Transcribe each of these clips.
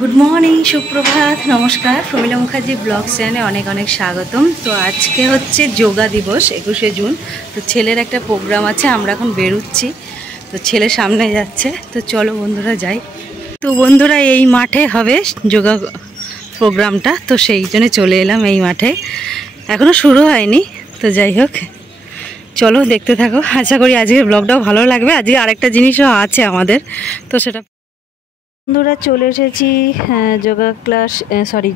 Good morning, সুপ্রভাত, নমস্কার। প্রমিলা Mukherjee blog চ্যানেলে অনেক অনেক স্বাগতম। তো আজকে হচ্ছে যোগা দিবস, 21শে জুন। তো ছেলের একটা প্রোগ্রাম আছে, আমরা এখন বেরোচ্ছি। তো ছেলে সামনে যাচ্ছে, তো চলো বন্ধুরা যাই। তো বন্ধুরা এই মাঠে হবে যোগা প্রোগ্রামটা, তো সেই জন্য চলে এলাম এই মাঠে। এখনও শুরু হয়নি, তো যাই হোক চলো দেখতে থাকো। আশা করি আজকের ব্লগটাও ভালো লাগবে। আজকে আরেকটা জিনিসও আছে আমাদের, তো সেটা বন্ধুরা চলে এসেছি যোগা ক্লাস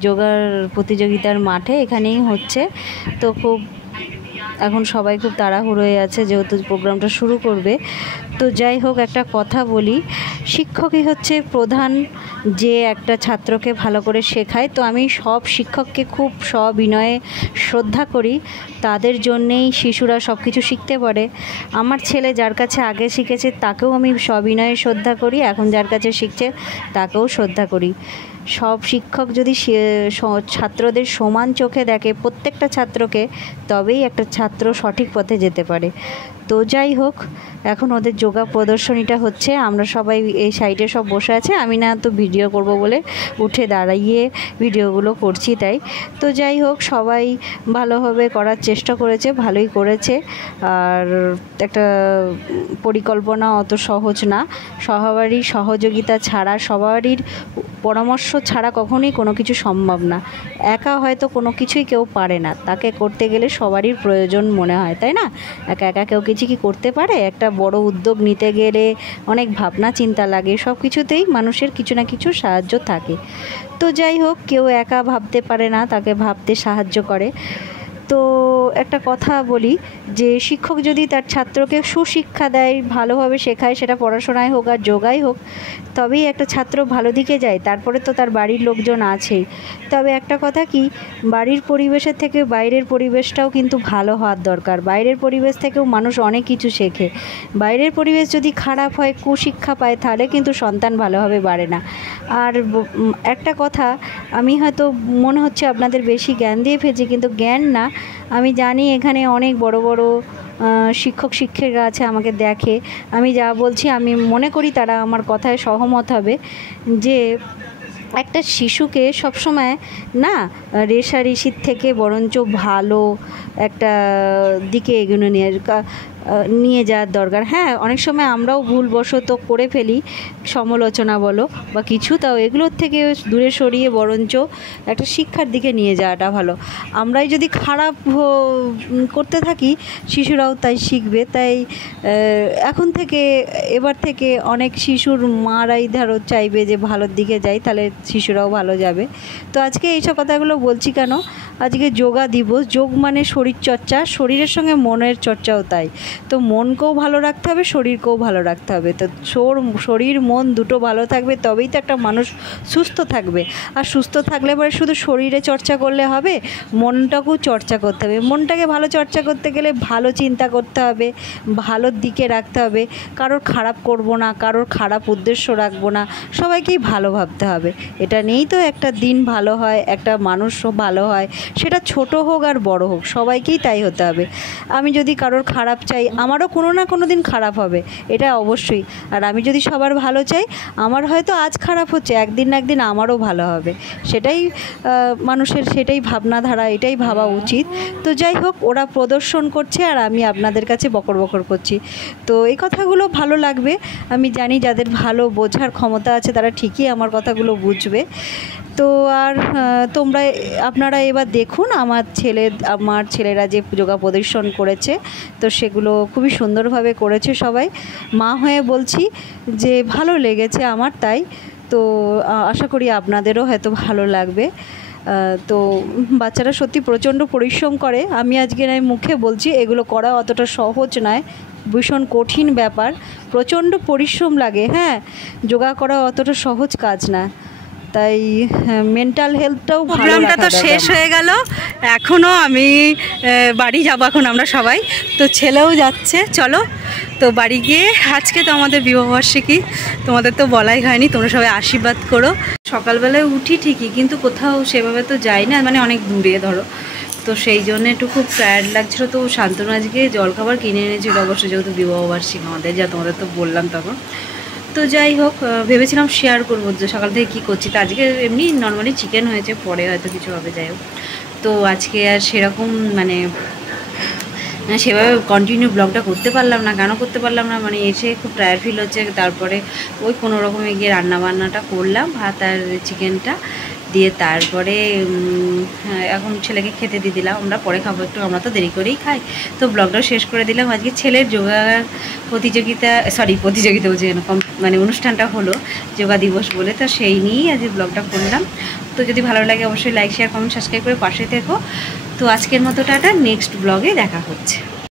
যোগার প্রতিযোগিতার মাঠে। এখানেই হচ্ছে। তো এখন সবাই খুব তাড়াহুড়োয় আছে, যেহেতু প্রোগ্রামটা শুরু করবে। তো যাই হোক, একটা কথা বলি, শিক্ষকই হচ্ছে প্রধান, যে একটা ছাত্রকে ভালো করে শেখায়। তো আমি সব শিক্ষককে খুব সবিনয়ে শ্রদ্ধা করি, তাদের জন্যেই শিশুরা সব কিছু শিখতে পারে। আমার ছেলে যার কাছে আগে শিখেছে তাকেও আমি সবিনয়ে শ্রদ্ধা করি, এখন যার কাছে শিখছে তাকেও শ্রদ্ধা করি। সব শিক্ষক যদি ছাত্রদের সমান চোখে দেখে, প্রত্যেকটা ছাত্রকে, তবেই একটা ছাত্র সঠিক পথে যেতে পারে। তো যাই হোক, এখন ওদের যোগা প্রদর্শনীটা হচ্ছে। আমরা সবাই এই সাইডে সব বসে আছে, আমি না তো ভিডিও করব বলে উঠে দাঁড়িয়ে ভিডিওগুলো করছি তাই। তো যাই হোক, সবাই ভালোভাবে করার চেষ্টা করেছে, ভালোই করেছে। আর একটা পরিকল্পনা অত সহজ না, সবারই সহযোগিতা ছাড়া, সবারই পরামর্শ ছাড়া কখনোই কোনো কিছু সম্ভব না। একা হয়তো কোনো কিছুই কেউ পারে না, তাকে করতে গেলে সবারই প্রয়োজন মনে হয়, তাই না? একা একা কেউ কিছু কি করতে পারে? একটা বড় উদ্যোগ নিতে গেলে অনেক ভাবনা চিন্তা লাগে, সব কিছুতেই মানুষের কিছু না কিছু সাহায্য থাকে। তো যাই হোক, কেউ একা ভাবতে পারে না, তাকে ভাবতে সাহায্য করে। তো একটা কথা বলি, যে শিক্ষক যদি তার ছাত্রকে সুশিক্ষা দেয়, ভালোভাবে শেখায়, সেটা পড়াশোনায় হোক আর যোগাই হোক, তবেই একটা ছাত্র ভালো দিকে যায়। তারপরে তো তার বাড়ির লোকজন আছেই। তবে একটা কথা কি, বাড়ির পরিবেশের থেকে বাইরের পরিবেশটাও কিন্তু ভালো হওয়ার দরকার। বাইরের পরিবেশ থেকেও মানুষ অনেক কিছু শেখে। বাইরের পরিবেশ যদি খারাপ হয়, কুশিক্ষা পায়, তাহলে কিন্তু সন্তান ভালোভাবে বাড়ে না। আর একটা কথা, আমি হয়তো মনে হচ্ছে আপনাদের বেশি জ্ঞান দিয়ে ফেলছি, কিন্তু জ্ঞান না। আমি জানি এখানে অনেক বড় বড় শিক্ষক শিক্ষিকা আছে, আমাকে দেখে। আমি যা বলছি আমি মনে করি তারা আমার কথায় সহমত হবে, যে একটা শিশুকে সবসময় না রেষারেষির থেকে বরঞ্চ ভালো একটা দিকে এগোনো নিয়ে যাওয়ার দরকার। হ্যাঁ, অনেক সময় আমরাও ভুলবশত করে ফেলি, সমালোচনা বলো বা কিছু, তাও এগুলোর থেকে দূরে সরিয়ে বরঞ্চ একটা শিক্ষার দিকে নিয়ে যাওয়াটা ভালো। আমরাই যদি খারাপ করতে থাকি, শিশুরাও তাই শিখবে। তাই এখন থেকে, এবার থেকে অনেক শিশুর মারাই ধরো চাইবে যে ভালোর দিকে যাই, তাহলে শিশুরাও ভালো যাবে। তো আজকে এইসব কথাগুলো বলছি কেন, আজকে যোগা দিবস। যোগ মানে শরীরচর্চা, শরীরের সঙ্গে মনের চর্চাও তাই। তো মনকেও ভালো রাখতে হবে, শরীরকেও ভালো রাখতে হবে। তো শরীর মন দুটো ভালো থাকবে, তবেই তো একটা মানুষ সুস্থ থাকবে। আর সুস্থ থাকলে পরে শুধু শরীরে চর্চা করলে হবে, মনটাকেও চর্চা করতে হবে। মনটাকে ভালো চর্চা করতে গেলে ভালো চিন্তা করতে হবে, ভালোর দিকে রাখতে হবে। কারোর খারাপ করব না, কারোর খারাপ উদ্দেশ্য রাখবো না, সবাইকেই ভালো ভাবতে হবে। এটা নিয়েই তো একটা দিন ভালো হয়, একটা মানুষও ভালো হয়। সেটা ছোট হোক আর বড় হোক, সবাইকেই তাই হতে হবে। আমি যদি কারোর খারাপ চাই, আমারও কোনো না কোনো দিন খারাপ হবে, এটা অবশ্যই। আর আমি যদি সবার ভালো চাই, আমার হয়তো আজ খারাপ হচ্ছে, একদিন না একদিন আমারও ভালো হবে। সেটাই মানুষের, সেটাই ভাবনাধারা, এটাই ভাবা উচিত। তো যাই হোক, ওরা প্রদর্শন করছে আর আমি আপনাদের কাছে বকর বকর করছি। তো এই কথাগুলো ভালো লাগবে, আমি জানি যাদের ভালো বোঝার ক্ষমতা আছে তারা ঠিকই আমার কথাগুলো বুঝবে। তো আর আপনারা এবার দেখুন আমার ছেলেরা যে যোগা প্রদর্শন করেছে, তো সেগুলো খুবই সুন্দরভাবে করেছে সবাই। মা হয়ে বলছি যে ভালো লেগেছে আমার, তাই। তো আশা করি আপনাদেরও হয়তো ভালো লাগবে। তো বাচ্চারা সত্যি প্রচণ্ড পরিশ্রম করে। আমি আজকে মুখে বলছি, এগুলো করা অতটা সহজ নয়, ভীষণ কঠিন ব্যাপার, প্রচণ্ড পরিশ্রম লাগে। হ্যাঁ, যোগা করা অতটা সহজ কাজ না, তাই মেন্টাল হেলথটাও ভালো। প্রোগ্রামটা তো শেষ হয়ে গেল, এখনও আমি বাড়ি যাব। এখন আমরা সবাই, তো ছেলেও যাচ্ছে, চলো তো বাড়ি গিয়ে। আজকে তো আমাদের বিবাহবার্ষিকী, তোমাদের তো বলাই হয়নি, তোমরা সবাই আশীর্বাদ করো। সকালবেলায় উঠি ঠিকই, কিন্তু কোথাও সেভাবে তো যাই না, মানে অনেক দূরে ধরো, তো সেই জন্য একটু খুব টায়ার্ড লাগছিলো। তো শান্তনু আজকে জলখাবার কিনে এনেছিল, অবশ্য যেহেতু বিবাহবার্ষিকী আমাদের, যা তোমাদের তো বললাম তখন। তো তো যাই হোক, ভেবেছিলাম শেয়ার করবো যে সকাল থেকে কী করছি। তো আজকে এমনি নর্মালি চিকেন হয়েছে, পরে হয়তো কিছু হবে, যাই হোক। তো আজকে আর সেরকম মানে সেভাবে কন্টিনিউ ব্লগটা করতে পারলাম না। কেন করতে পারলাম না, মানে এসে খুব টায়ার ফিল হচ্ছে। তারপরে ওই কোনো রকমে গিয়ে রান্নাবান্নাটা করলাম, ভাত আর চিকেনটা দিয়ে। তারপরে এখন ছেলেকে খেতে দিয়ে দিলাম, আমরা পরে খাবো একটু, আমরা তো দেরি করেই খাই। তো ব্লগটাও শেষ করে দিলাম। আজকে ছেলের যোগা প্রতিযোগিতা, প্রতিযোগিতা বলছি মানে অনুষ্ঠানটা হলো যোগা দিবস বলে, তো সেই নিয়েই আজকে ব্লগটা করলাম। তো যদি ভালো লাগে অবশ্যই লাইক, শেয়ার, কমেন্ট, সাবস্ক্রাইব করে পাশে থেকো। তো আজকের মতো টাটা, নেক্সট ব্লগে দেখা হচ্ছে।